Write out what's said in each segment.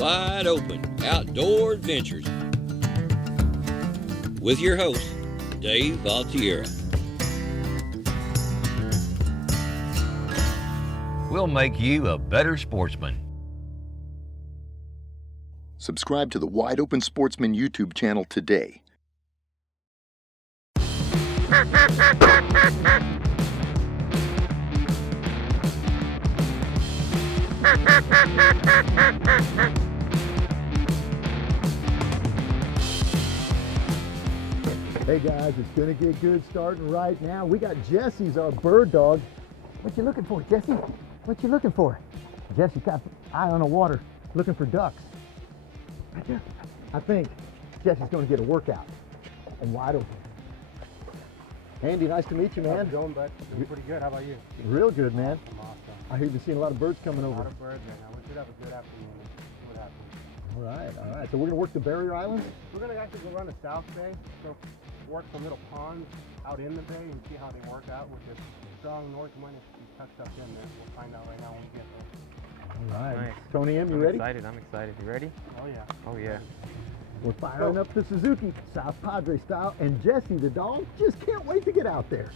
Wide Open Outdoor Adventures with your host, Dave Valtierra. We'll make you a better sportsman. Subscribe to the Wide Open Sportsman YouTube channel today. Hey guys, it's gonna get good starting right now. We got Jesse's our bird dog. What you looking for, Jesse? What you looking for? Jesse's got eye on the water, looking for ducks. Right there. I think Jesse's gonna get a workout and Wide Open. Andy, nice to meet you, man. How's it going, bud? Doing pretty good. How about you? Real good, man. Awesome. I hear you've seen a lot of birds coming A over. lot of birds right now. We should have a good afternoon. What happens? All right. So we're gonna work the barrier islands? We're gonna actually go around the South Bay, so work some little ponds out in the bay and see how they work out with this strong north wind. It's tucked up in there. We'll find out right now when we get there. All right. Nice. Tony M, you I'm ready? I'm excited. You ready? Oh yeah. Oh yeah. We're firing up the Suzuki, South Padre style, and Jesse the dog just can't wait to get out there.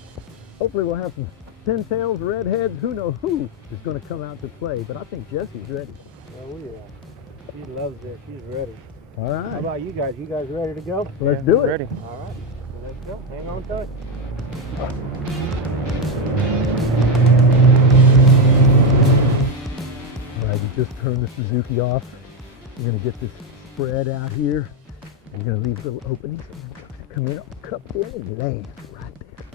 Hopefully we'll have some Pintails, Redheads, who knows who is going to come out to play, but I think Jesse's ready. Oh yeah. She loves this. She's ready. All right. How about you guys? You guys ready to go? Let's do it. Ready. All right. Let's go. Hang on tight. All right, we just turned the Suzuki off. We're going to get this spread out here, and we're going to leave little openings. Come in, cupped in, and land right there.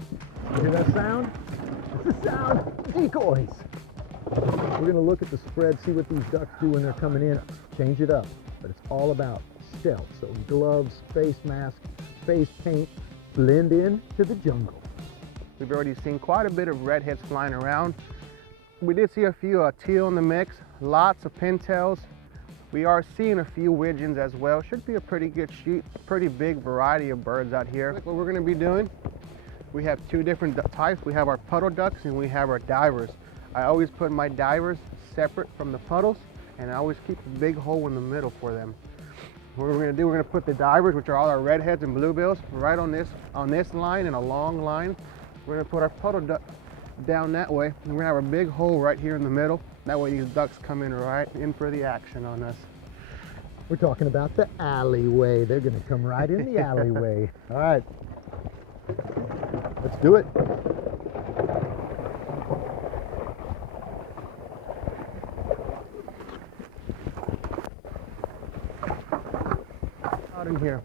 You hear that sound? It's the sound of decoys. We're going to look at the spread, see what these ducks do when they're coming in, change it up. But it's all about stealth. So gloves, face mask, face paint, blend in to the jungle. We've already seen quite a bit of redheads flying around. We did see a few teal in the mix, lots of pintails. We are seeing a few Wigeons as well. Should be a pretty good shoot, pretty big variety of birds out here. What we're gonna be doing, we have two different types. We have our puddle ducks and we have our divers. I always put my divers separate from the puddles, and I always keep a big hole in the middle for them. What we're gonna do, we're gonna put the divers, which are all our redheads and bluebills, right on this line in a long line. We're gonna put our puddle duck down that way, and we're gonna have a big hole right here in the middle. That way these ducks come in right in for the action on us. We're talking about the alleyway. They're going to come right in the alleyway. All right, let's do it. Out in here.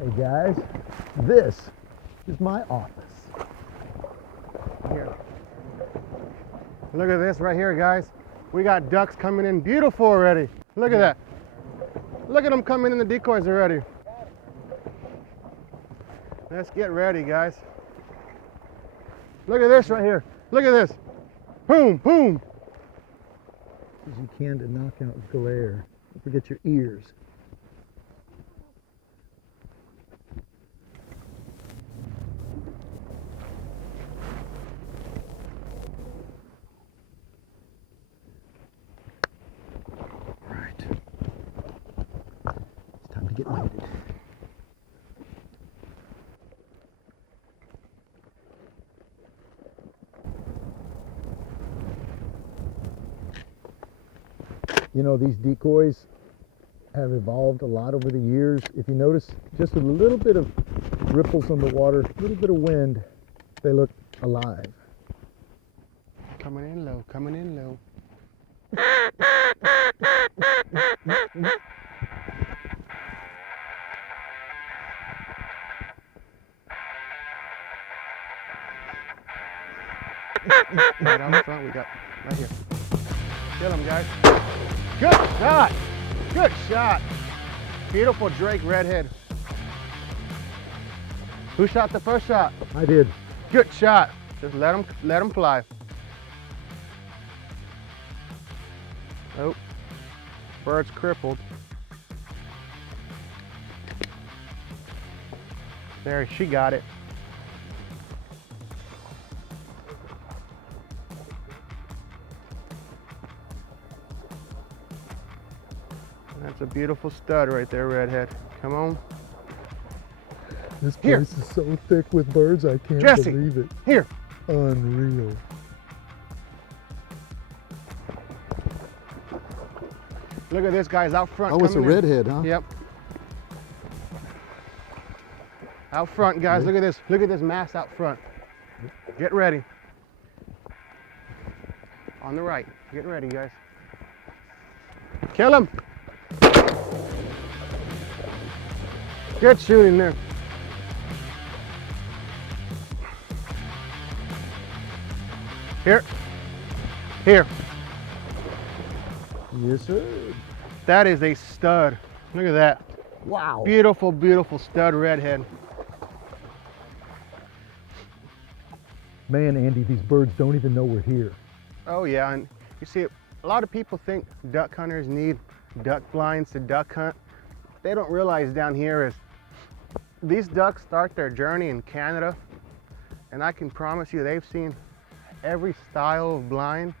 Hey guys, this is my office. Here. Look at this right here, guys. We got ducks coming in beautiful already. Look at that. Look at them coming in the decoys already. Let's get ready, guys. Look at this right here. Look at this. Boom, boom. As you can to knock out glare. Don't forget your ears. Get lighted. You know, these decoys have evolved a lot over the years. If you notice just a little bit of ripples on the water, a little bit of wind, they look alive. Coming in low, coming in low. Right out front, we got right here. Kill him, guys. Good shot. Good shot. Beautiful Drake redhead. Who shot the first shot? I did. Good shot. Just let him fly. Oh, bird's crippled. There, she got it. That's a beautiful stud right there, Redhead. Come on. This Here. place is so thick with birds, I can't Jesse, believe it. Here. Unreal. Look at this, guys, out front. Oh, it's a coming in. redhead, huh? Yep. Out front, guys. Look at this. Look at this mass out front. Get ready. On the right. Get ready, guys. Kill him. Good shooting there. Here. Here. Yes, sir. That is a stud. Look at that. Wow. Beautiful, beautiful stud redhead. Man, Andy, these birds don't even know we're here. Oh yeah, and you see, a lot of people think duck hunters need duck blinds to duck hunt. They don't realize down here is these ducks start their journey in Canada, and I can promise you they've seen every style of blind,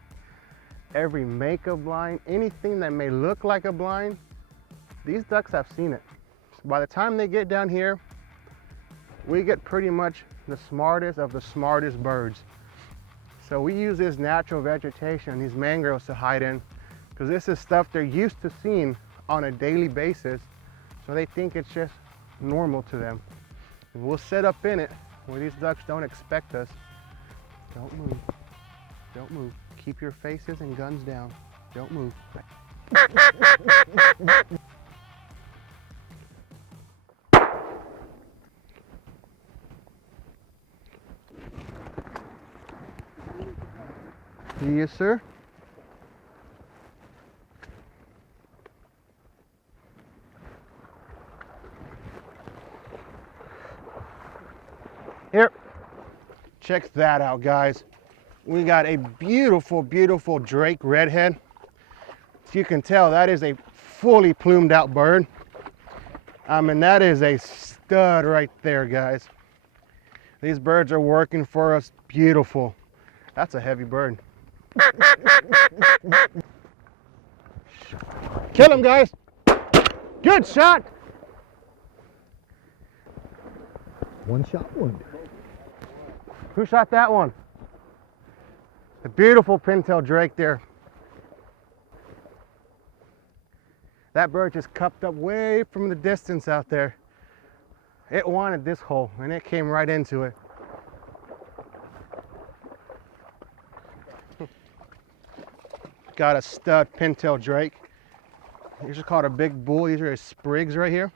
every make of blind, anything that may look like a blind. These ducks have seen it. By the time they get down here, we get pretty much the smartest of the smartest birds. So we use this natural vegetation, these mangroves, to hide in, because this is stuff they're used to seeing on a daily basis, so they think it's just normal to them. And we'll set up in it where these ducks don't expect us. Don't move. Don't move. Keep your faces and guns down. Don't move. Yes, sir. Here. Check that out, guys. We got a beautiful, beautiful Drake redhead. As you can tell, that is a fully plumed out bird. I mean, that is a stud right there, guys. These birds are working for us beautiful. That's a heavy bird. Kill him, guys. Good shot. One shot wound. Who shot that one? The beautiful pintail drake there. That bird just cupped up way from the distance out there. It wanted this hole and it came right into it. Got a stud pintail drake. These are called a big bull. These are his sprigs right here.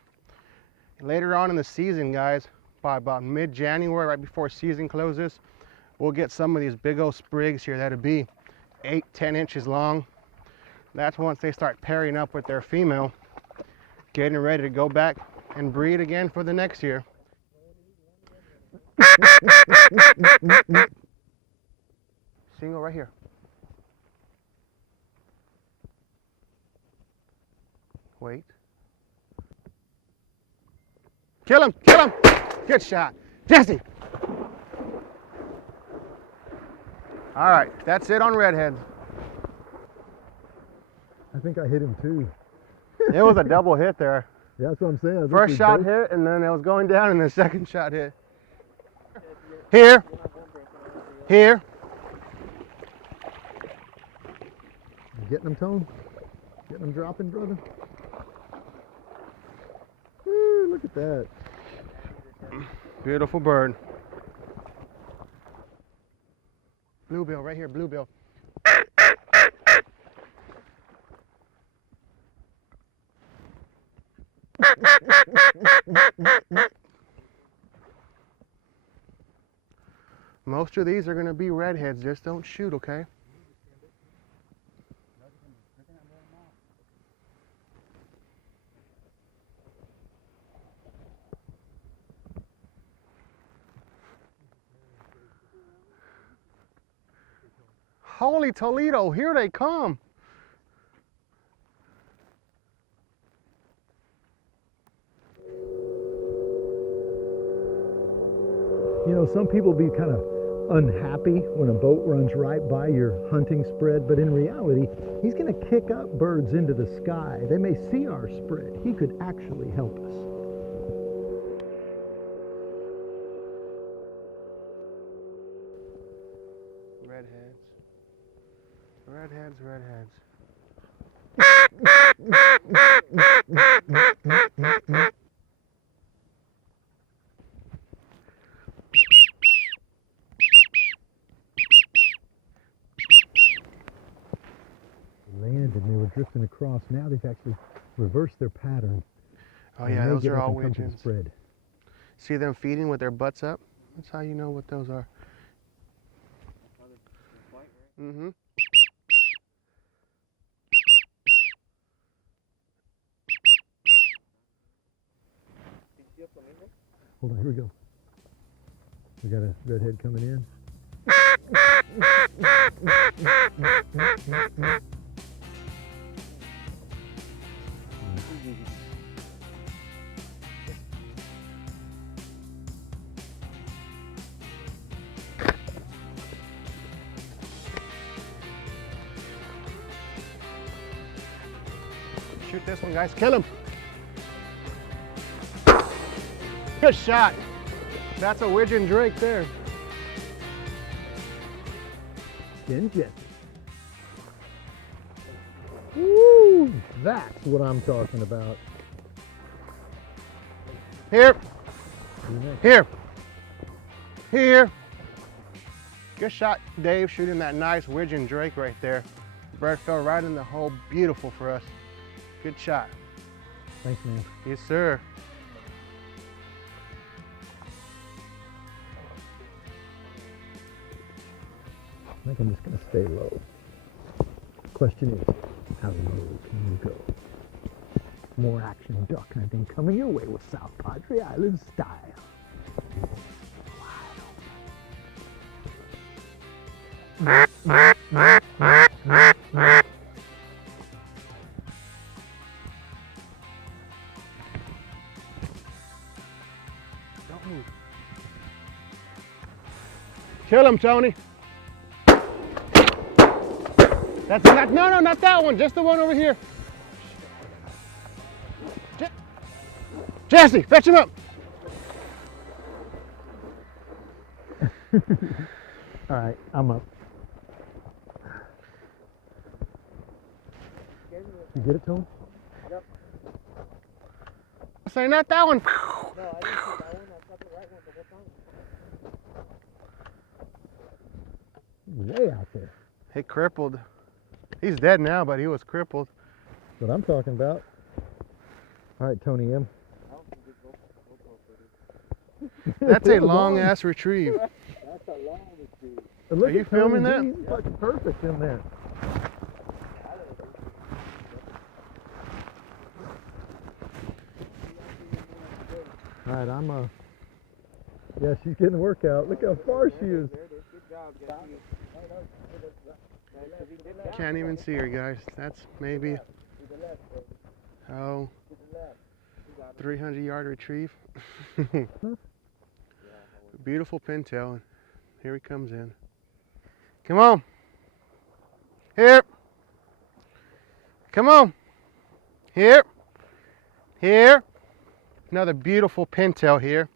Later on in the season, guys, by about mid-January, right before season closes, we'll get some of these big old sprigs here that'll be 8-10 inches long. That's once they start pairing up with their female, getting ready to go back and breed again for the next year. Single right here. Wait. Kill him, kill him. Good shot. Jesse. All right, that's it on redheads. I think I hit him too. It was a double hit there. Yeah, that's what I'm saying. First shot hit, and then it was going down, and the second shot hit. Here. Here. You getting them, Tone? Getting them dropping, brother? Woo, look at that. Beautiful bird. Bluebill right here, bluebill. Most of these are going to be redheads. Just don't shoot, okay? Holy Toledo, here they come. You know, some people be kind of unhappy when a boat runs right by your hunting spread, but in reality, he's going to kick up birds into the sky. They may see our spread. He could actually help us. Redheads. Redheads, redheads. Landed and they were drifting across. Now they've actually reversed their pattern. Oh yeah, those are all Wigeons. Spread. See them feeding with their butts up? That's how you know what those are. Mm-hmm. Hold on, here we go. We got a redhead coming in. Shoot this one, guys. Kill him. Good shot. That's a Wigeon drake there. Skin Jesse. Woo! That's what I'm talking about. Here. Here. Here. Good shot, Dave, shooting that nice Wigeon drake right there. Bird fell right in the hole. Beautiful for us. Good shot. Thanks, man. Yes, sir. I think I'm just going to stay low. Question is, how low can you go? More action duck hunting coming your way with South Padre Island style. Don't move. Kill him, Tony. That's not, no, not that one. Just the one over here. Jesse, fetch him up. All right, I'm up. You get it, Tony? Yep. Say not that one. No, I didn't see that one. I shot the right one the whole time. Way out there. He crippled. He's dead now, but he was crippled. That's what I'm talking about. All right, Tony M. That's a long ass retrieve. That's a long retrieve. Look Are you at filming Tony that? G. He's fucking perfect in there. All right, I'm yeah, she's getting a workout. Look how far she is. Good job, Jesse. Can't even see her, guys. That's maybe, oh, 300-yard retrieve. Beautiful pintail. Here he comes in. Come on. Here. Come on. Here. Here. Another beautiful pintail here.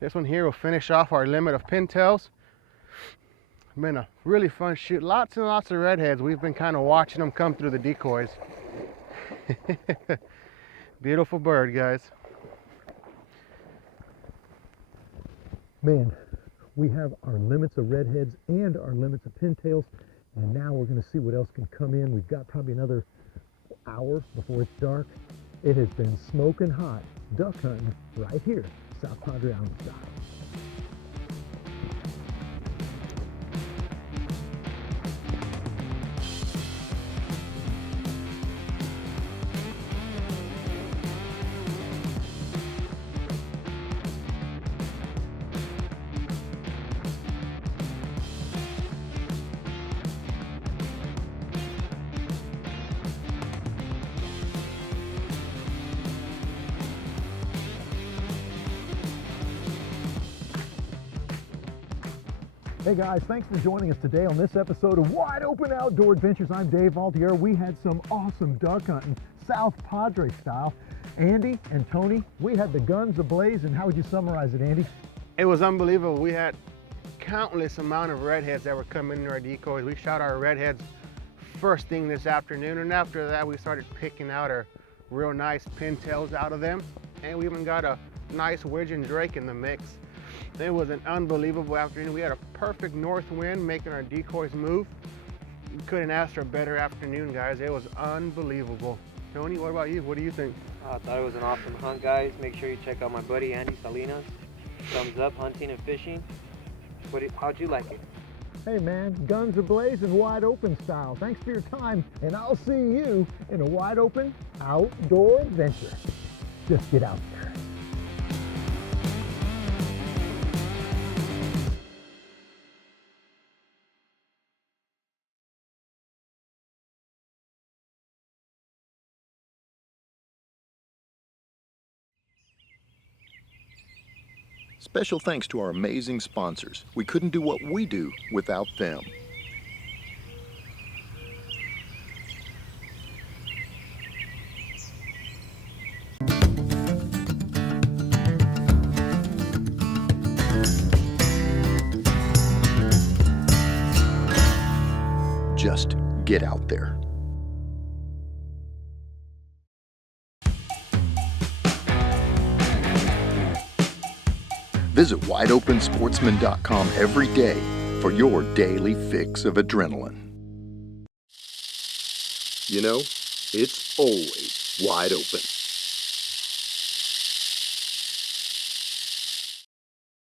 This one here will finish off our limit of pintails. Been a really fun shoot. Lots and lots of redheads. We've been kind of watching them come through the decoys. Beautiful bird, guys. Man, we have our limits of redheads and our limits of pintails, and now we're going to see what else can come in. We've got probably another hour before it's dark. It has been smoking hot duck hunting right here, South Padre Island style. Hey guys, thanks for joining us today on this episode of Wide Open Outdoor Adventures. I'm Dave Altier. We had some awesome duck hunting, South Padre style. Andy and Tony, we had the guns ablaze, and how would you summarize it, Andy? It was unbelievable. We had countless amount of redheads that were coming in our decoys. We shot our redheads first thing this afternoon, and after that we started picking out our real nice pintails out of them, and we even got a nice Wigeon drake in the mix. It was an unbelievable afternoon. We had a perfect north wind making our decoys move. You couldn't ask for a better afternoon, guys. It was unbelievable. Tony, what about you? What do you think? I thought it was an awesome hunt, guys. Make sure you check out my buddy Andy Salinas. Thumbs up, hunting and fishing. How'd you like it? Hey man, guns ablaze and wide open style. Thanks for your time, and I'll see you in a wide open outdoor adventure. Just get out there. Special thanks to our amazing sponsors. We couldn't do what we do without them. Just get out there. Visit wideopensportsman.com every day for your daily fix of adrenaline. You know, it's always wide open.